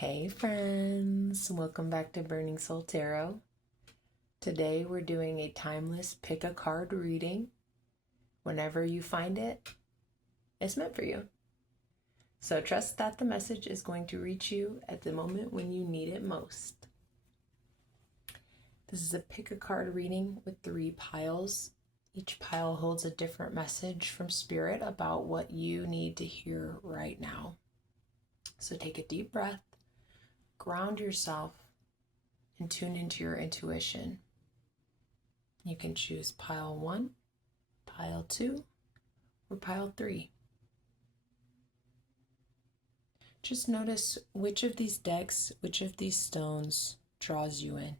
Hey friends, welcome back to Burning Soul Tarot. Today we're doing a timeless pick a card reading. Whenever you find it, it's meant for you. So trust that the message is going to reach you at the moment when you need it most. This is a pick a card reading with 3 piles. Each pile holds a different message from Spirit about what you need to hear right now. So take a deep breath. Ground yourself and tune into your intuition. You can choose pile 1, pile 2, or pile 3. Just notice which of these decks, which of these stones draws you in.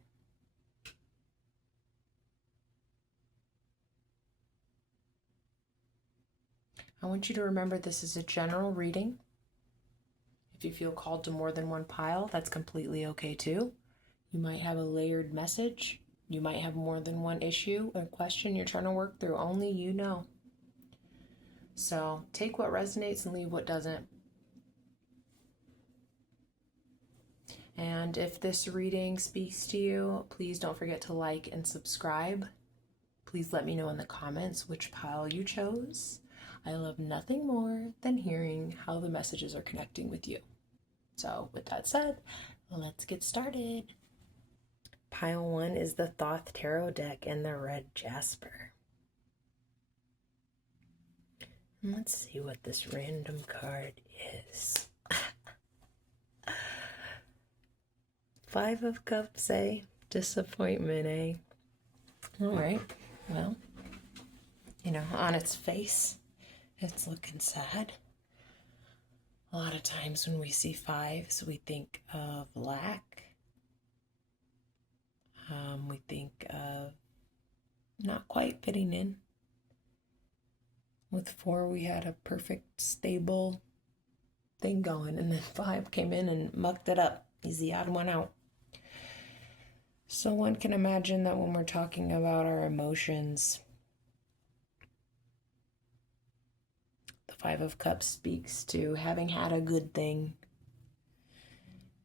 I want you to remember this is a general reading. If you feel called to more than one pile, that's completely okay too. You might have a layered message. You might have more than one issue or question you're trying to work through. Only you know. So take what resonates and leave what doesn't. And if this reading speaks to you, please don't forget to like and subscribe. Please let me know in the comments which pile you chose. I love nothing more than hearing how the messages are connecting with you. So with that said, let's get started. Pile 1 is the Thoth Tarot deck and the red jasper. And let's see what this random card is. 5 of Cups, eh? Disappointment, eh? All right, well, on its face, it's looking sad. A lot of times when we see 5s, we think of lack. We think of not quite fitting in. With 4, we had a perfect, stable thing going, and then 5 came in and mucked it up. He's the odd one out. So one can imagine that when we're talking about our emotions, the 5 of Cups speaks to having had a good thing,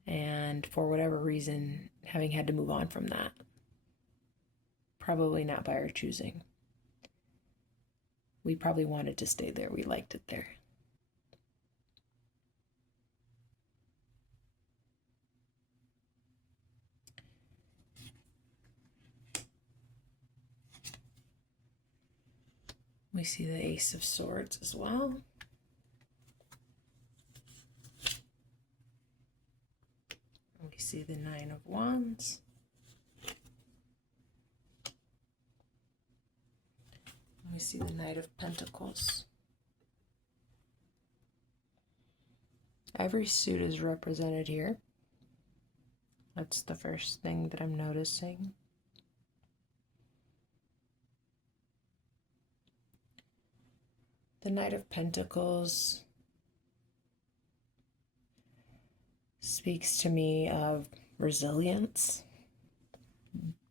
and for whatever reason, having had to move on from that. Probably not by our choosing. We probably wanted to stay there. We liked it there. We see the Ace of Swords as well. We see the 9 of Wands. We see the Knight of Pentacles. Every suit is represented here. That's the first thing that I'm noticing. The Knight of Pentacles speaks to me of resilience,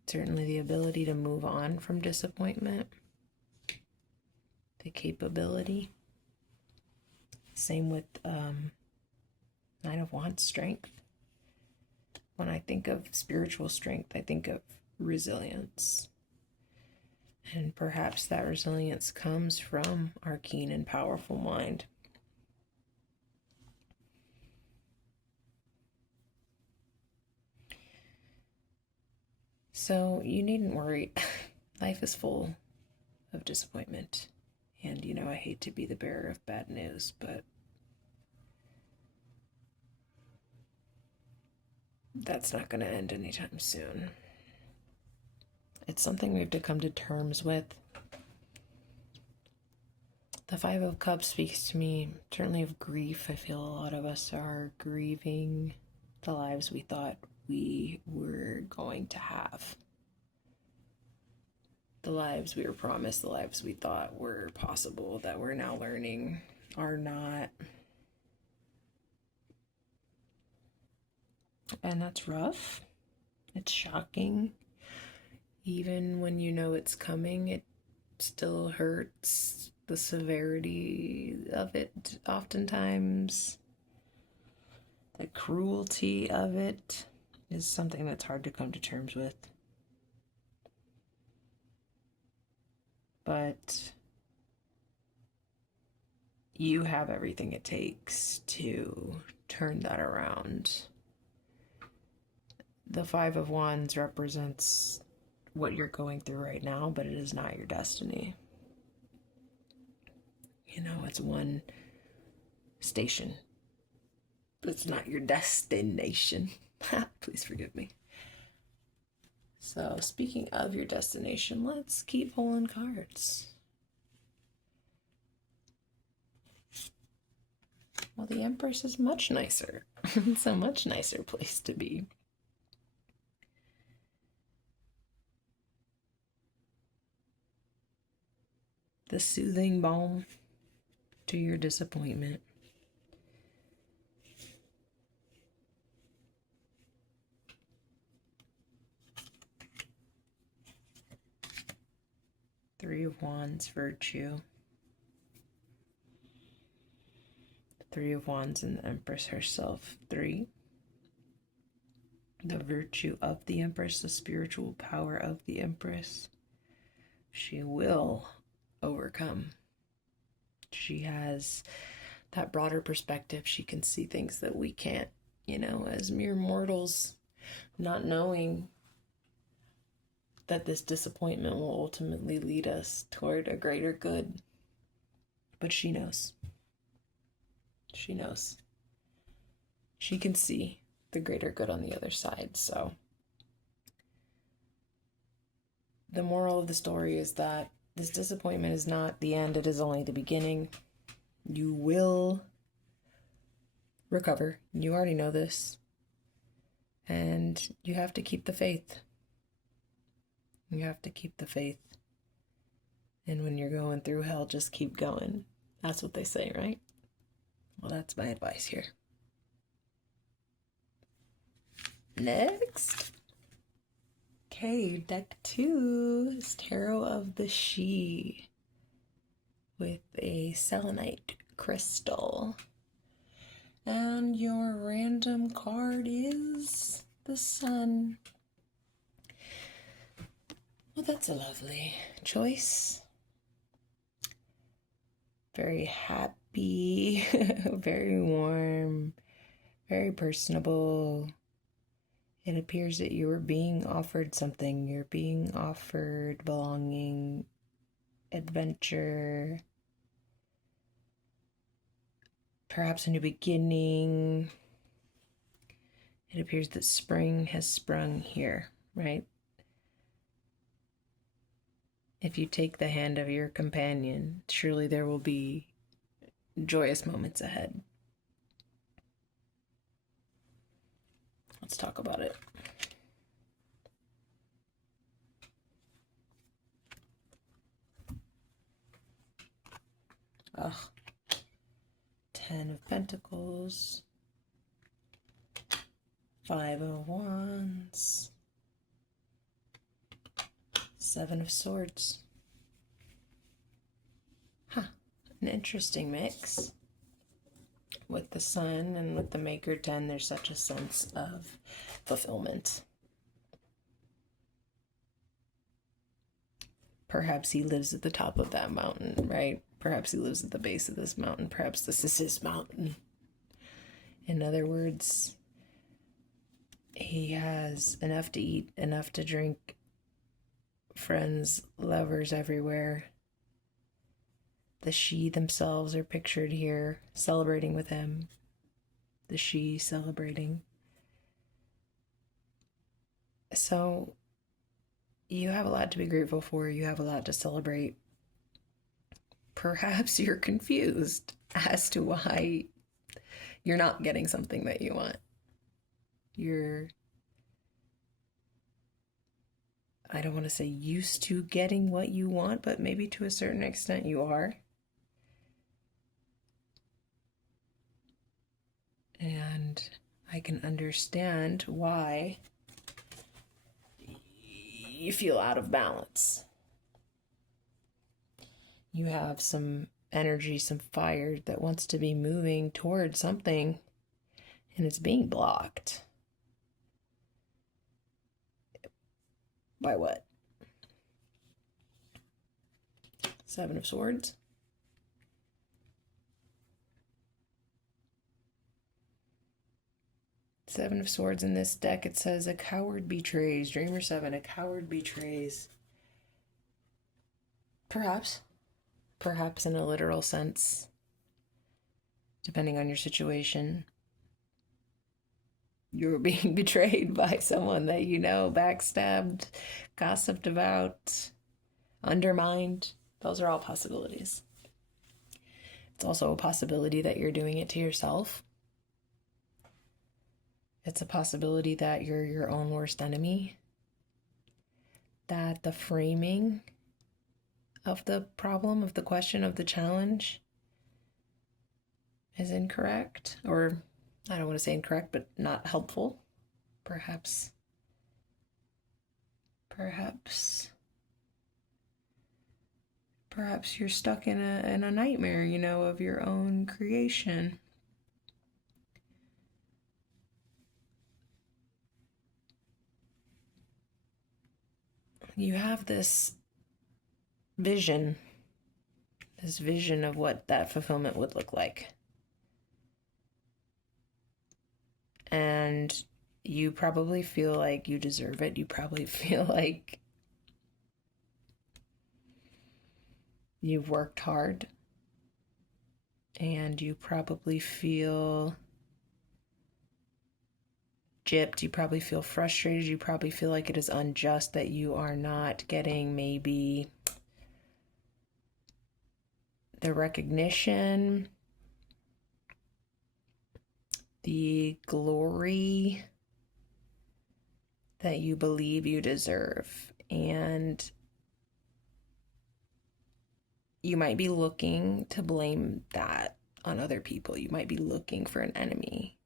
certainly the ability to move on from disappointment, the capability. Same with Nine of Wands, strength. When I think of spiritual strength, I think of resilience. And perhaps that resilience comes from our keen and powerful mind. So you needn't worry. Life is full of disappointment. And, I hate to be the bearer of bad news, but that's not going to end anytime soon. It's something we have to come to terms with. The 5 of Cups speaks to me certainly of grief. I feel a lot of us are grieving the lives we thought we were going to have. The lives we were promised, the lives we thought were possible, that we're now learning are not. And that's rough. It's shocking. Even when you know it's coming, it still hurts. The severity of it oftentimes The cruelty of it is something that's hard to come to terms with. But you have everything it takes to turn that around. The Five of Wands represents what you're going through right now, but it is not your destiny. You know, it's one station, but it's not your destination. Please forgive me. So, speaking of your destination, let's keep pulling cards. Well, the Empress is much nicer. It's a much nicer place to be. The soothing balm to your disappointment. Three of Wands, virtue. Three of Wands and the Empress herself, 3. The virtue of the Empress, the spiritual power of the Empress. She will overcome. She has that broader perspective. She can see things that we can't, you know, as mere mortals, not knowing that this disappointment will ultimately lead us toward a greater good. But she knows. She knows. She can see the greater good on the other side. So the moral of the story is that this disappointment is not the end. It is only the beginning. You will recover. You already know this. And you have to keep the faith. You have to keep the faith. And when you're going through hell, just keep going. That's what they say, right? Well, that's my advice here. Next. Okay, deck 2 is Tarot of the Sidhe with a selenite crystal. And your random card is the Sun. Well, that's a lovely choice. Very happy, very warm, very personable. It appears that you are being offered something. You're being offered belonging, adventure, perhaps a new beginning. It appears that spring has sprung here, right? If you take the hand of your companion, surely there will be joyous moments ahead. Let's talk about it. Ugh. 10 of Pentacles. 5 of Wands. 7 of Swords. An interesting mix. With the Sun and with the Maker 10, there's such a sense of fulfillment. Perhaps he lives at the top of that mountain, right? Perhaps he lives at the base of this mountain. Perhaps this is his mountain. In other words, he has enough to eat, enough to drink, friends, lovers everywhere. The Sidhe themselves are pictured here, celebrating with him. The Sidhe celebrating. So, you have a lot to be grateful for. You have a lot to celebrate. Perhaps you're confused as to why you're not getting something that you want. I don't want to say used to getting what you want, but maybe to a certain extent you are. And I can understand why you feel out of balance. You have some energy, some fire that wants to be moving towards something, And it's being blocked. By what? Seven of Swords. Seven of Swords in this deck, it says, a coward betrays. Dreamer 7, a coward betrays. Perhaps. Perhaps in a literal sense, depending on your situation. You're being betrayed by someone that you know, backstabbed, gossiped about, undermined. Those are all possibilities. It's also a possibility that you're doing it to yourself. It's a possibility that you're your own worst enemy. That the framing of the problem, of the question, of the challenge is incorrect. Or, I don't want to say incorrect, but not helpful. Perhaps you're stuck in a nightmare, you know, of your own creation. You have this vision of what that fulfillment would look like. And you probably feel like you deserve it. You probably feel like you've worked hard. And you probably feel gypped. You probably feel frustrated. You probably feel like it is unjust that you are not getting maybe the recognition, the glory that you believe you deserve. And you might be looking to blame that on other people. You might be looking for an enemy.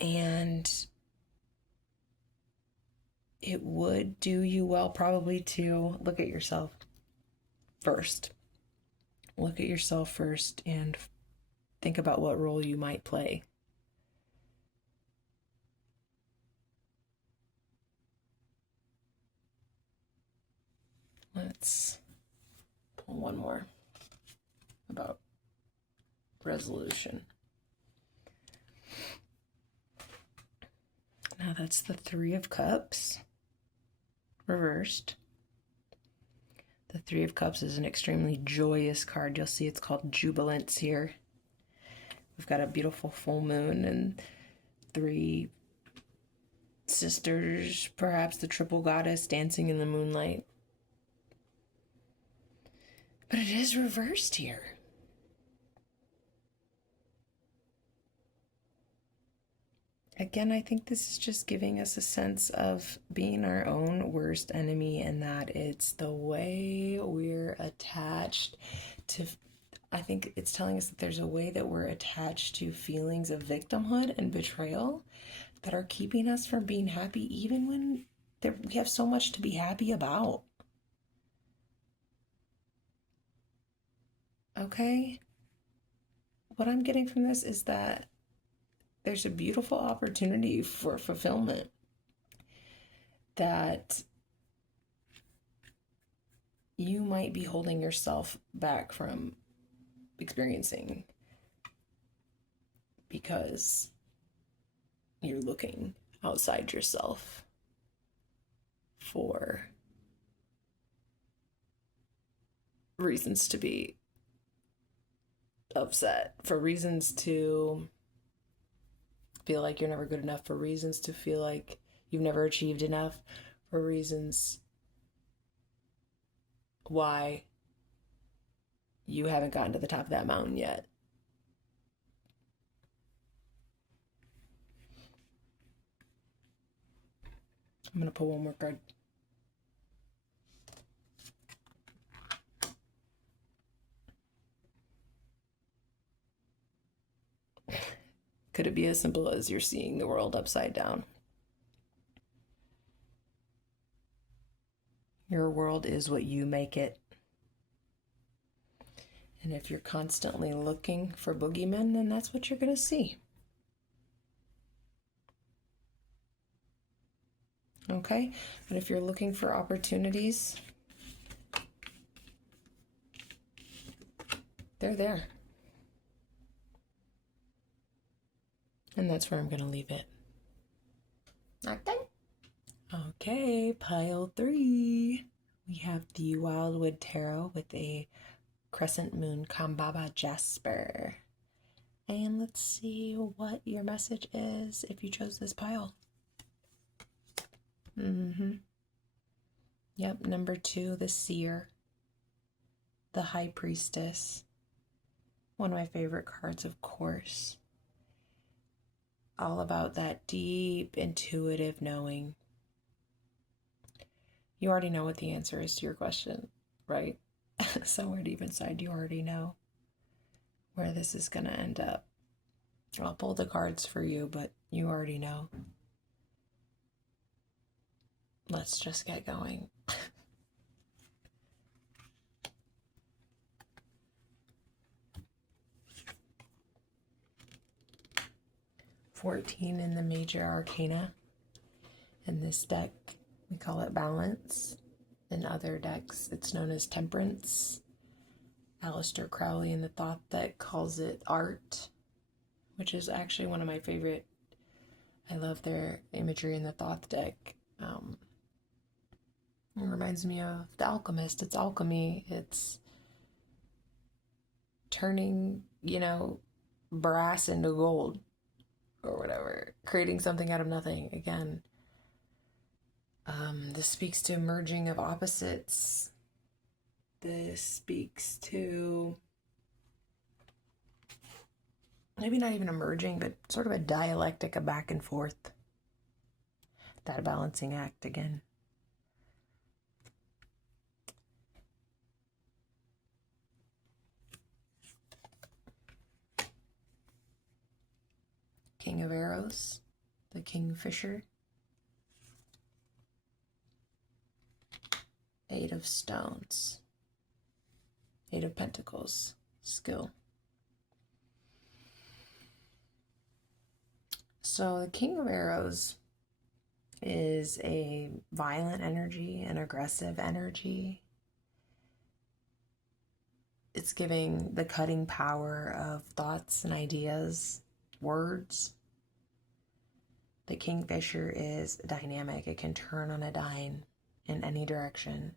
And it would do you well probably to look at yourself first. Look at yourself first and think about what role you might play. Let's pull one more about resolution. Now that's the Three of Cups reversed. The Three of Cups is an extremely joyous card. You'll see it's called Jubilance here. We've got a beautiful full moon and three sisters, perhaps the triple goddess dancing in the moonlight. But it is reversed here. Again, I think this is just giving us a sense of being our own worst enemy, and that it's the way we're attached to. I think it's telling us that there's a way that we're attached to feelings of victimhood and betrayal that are keeping us from being happy, even when we have so much to be happy about. Okay? What I'm getting from this is that there's a beautiful opportunity for fulfillment that you might be holding yourself back from experiencing because you're looking outside yourself for reasons to be upset, for reasons to feel like you're never good enough, for reasons to feel like you've never achieved enough, for reasons why you haven't gotten to the top of that mountain yet. I'm going to pull one more card. Could it be as simple as you're seeing the world upside down? Your world is what you make it. And if you're constantly looking for boogeymen, then that's what you're going to see. Okay? But if you're looking for opportunities, they're there. And that's where I'm going to leave it. Okay. Okay, pile 3. We have the Wildwood Tarot with a Crescent Moon Kambaba Jasper. And let's see what your message is if you chose this pile. Yep, number 2, the Seer. The High Priestess. One of my favorite cards, of course. All about that deep, intuitive knowing. You already know what the answer is to your question, right? Somewhere deep inside, you already know where this is going to end up. I'll pull the cards for you, but you already know. Let's just get going. 14 in the major arcana. In this deck, we call it balance. In other decks, it's known as temperance. Aleister Crowley in the Thoth Deck calls it art, which is actually one of my favorite. I love their imagery in the Thoth Deck. It reminds me of The Alchemist. It's alchemy. It's turning, brass into gold or whatever, creating something out of nothing. Again, this speaks to merging of opposites. This speaks to maybe not even a merging, but sort of a dialectic, a back and forth. That balancing act again. King of Arrows, the Kingfisher. 8 of Stones. 8 of Pentacles, skill. So the King of Arrows is a violent energy, an aggressive energy. It's giving the cutting power of thoughts and ideas, words. The Kingfisher is dynamic. It can turn on a dime in any direction.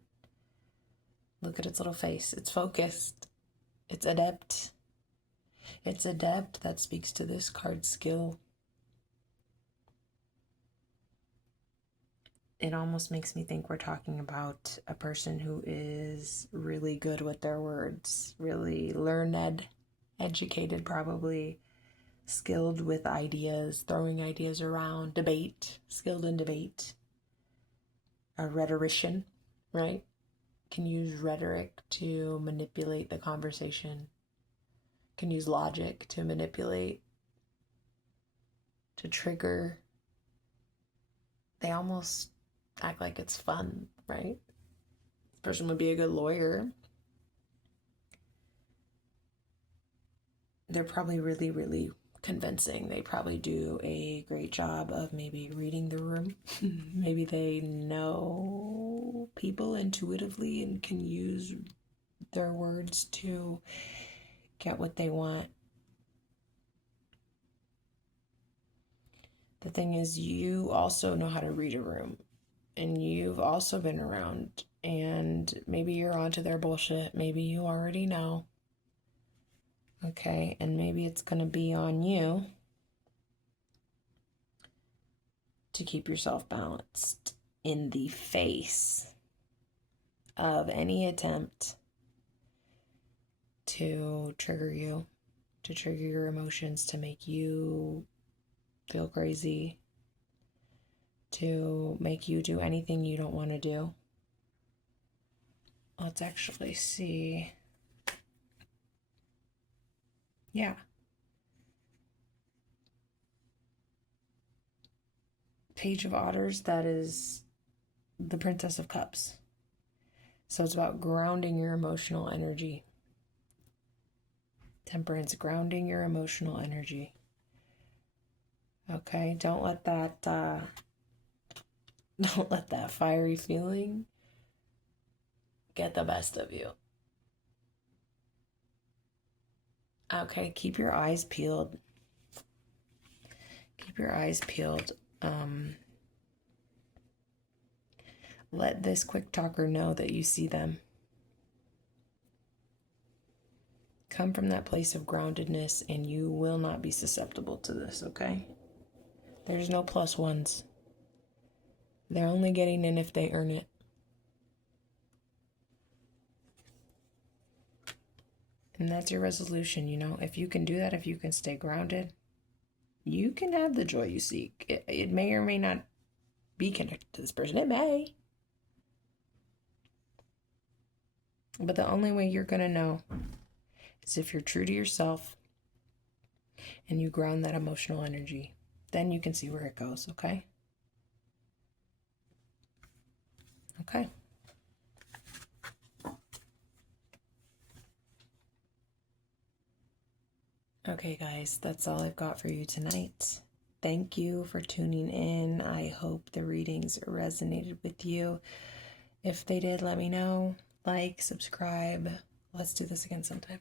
Look at its little face. It's focused. It's adept. It's adept. That speaks to this card's skill. It almost makes me think we're talking about a person who is really good with their words, really learned, educated probably, skilled with ideas, throwing ideas around, debate, skilled in debate. A rhetorician, right? Can use rhetoric to manipulate the conversation. Can use logic to manipulate, to trigger. They almost act like it's fun, right? This person would be a good lawyer. They're probably really, really convincing. They probably do a great job of maybe reading the room. Maybe they know people intuitively and can use their words to get what they want. The thing is, you also know how to read a room, and you've also been around, and maybe you're onto their bullshit. Maybe you already know. Okay, and maybe it's going to be on you to keep yourself balanced in the face of any attempt to trigger you, to trigger your emotions, to make you feel crazy, to make you do anything you don't want to do. Let's actually see. Yeah. Page of Otters, that is the Princess of Cups. So it's about grounding your emotional energy. Temperance, grounding your emotional energy. Okay, don't let that fiery feeling get the best of you. Okay, keep your eyes peeled. Keep your eyes peeled. Let this quick talker know that you see them. Come from that place of groundedness, and you will not be susceptible to this, okay? There's no plus ones. They're only getting in if they earn it. And that's your resolution, you know? If you can do that, if you can stay grounded, you can have the joy you seek. It may or may not be connected to this person. It may. But the only way you're going to know is if you're true to yourself and you ground that emotional energy. Then you can see where it goes, okay? Okay. Okay, guys, that's all I've got for you tonight. Thank you for tuning in. I hope the readings resonated with you. If they did, let me know. Like, subscribe. Let's do this again sometime.